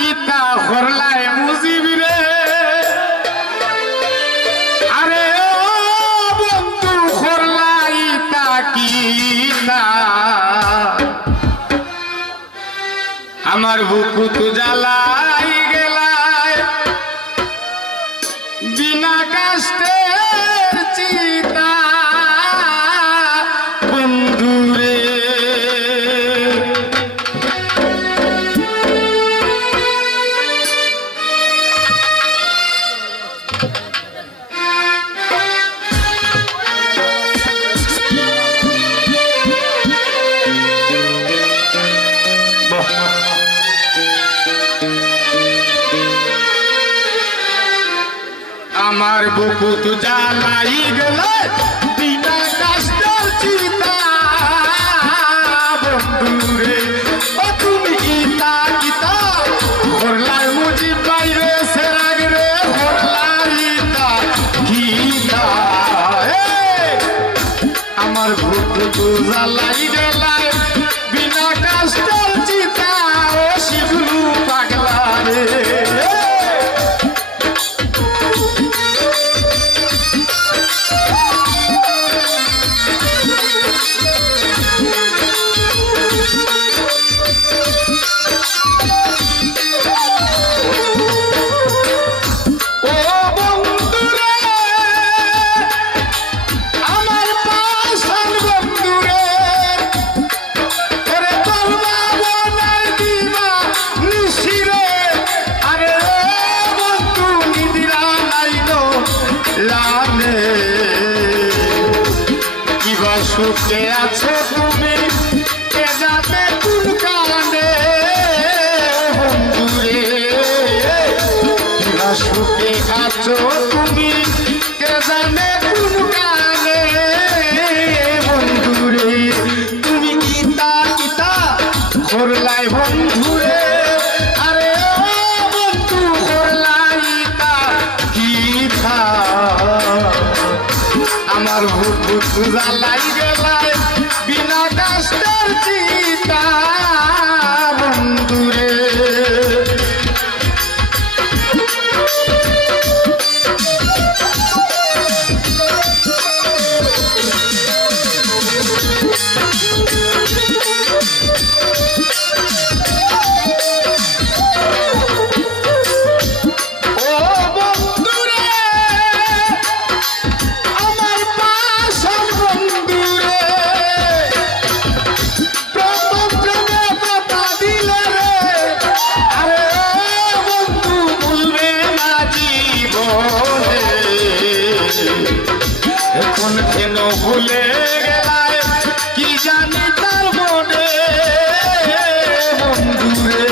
ইতা হরলায় মুজিবিরে আরে ও বন্ধু হরলাই ইতা কি না আমার বুকু তো জ্বালাই গেলায় বিনা কষ্টের চিতা বন্ধুরে আমার বুকু তো জ্বালাই গেল বিনা কষ্টের চিতা বন্ধুরে ও তুমি ইতা কিতা হরলাই মুজিব বাইরে সেরাগ রে হরলাই ইতা কিতা আমার বুকু তো জ্বালাই গেলাই বিনা কষ্টের চিতা ও শিবলু পাগলা রে সুখে আছো তুমি কে জানে কোন কারণে বন্ধুরে কিবা সুখে আছো তুমি কে জানে কোন কারণে বন্ধুরে তুমি কিতা কিতা করলাই বন্ধুরে আরে ও বন্ধু করলাই তা কিতা আমার বুকু জ্বালাই গেলায় বিনা কষ্টের চিতা বন্ধুরে এখন কেন ভুলে গেলায় কি জানি তার মনে বন্ধুরে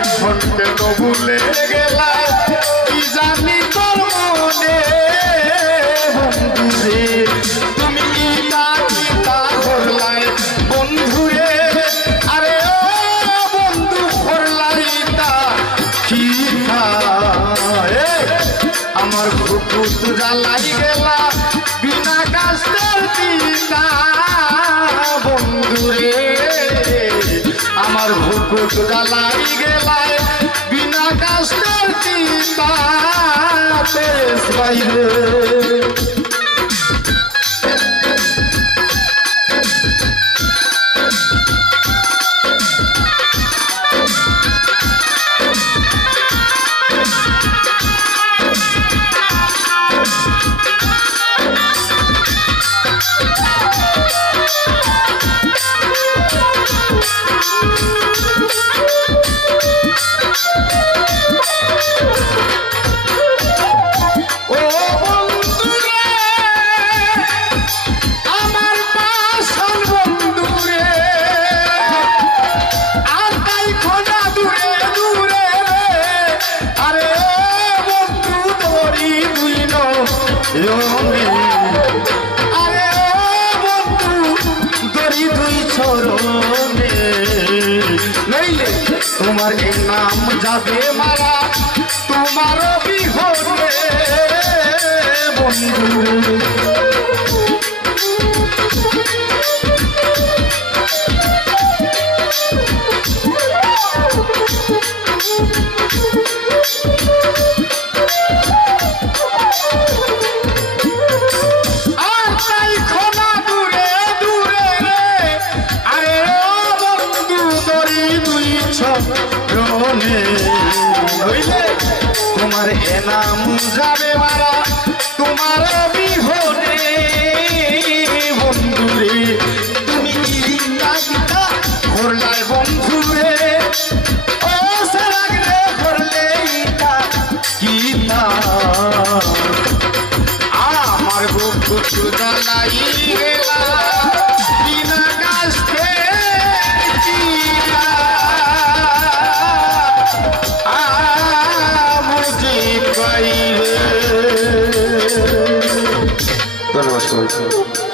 এখন কেন ভুলে গেলায় কি জানি তোর মনে বন্ধুরে তুমি ইতা কিতা করলাই বন্ধুরে আরে ও বন্ধু করলাই তা কিতা আমার বুকু তো জ্বালাই গেলা বিনা কষ্টের চিতা বন্ধুরে আমার বুকু তো জ্বালাই গেলায় বিনা কষ্টের চিতা পেশ বাইরে ও আরে ও বন্ধু দরি দুই চরণে নইলে তোমার এই নাম যাবে মারা তোমার বিহনে বন্ধু তোমার এনাম যাবে মারা তোমার বিহনে বন্ধুরে তুমি করলাই বন্ধুরে ও সারাগরে করলে আমার বুক জ্বালাই গেলা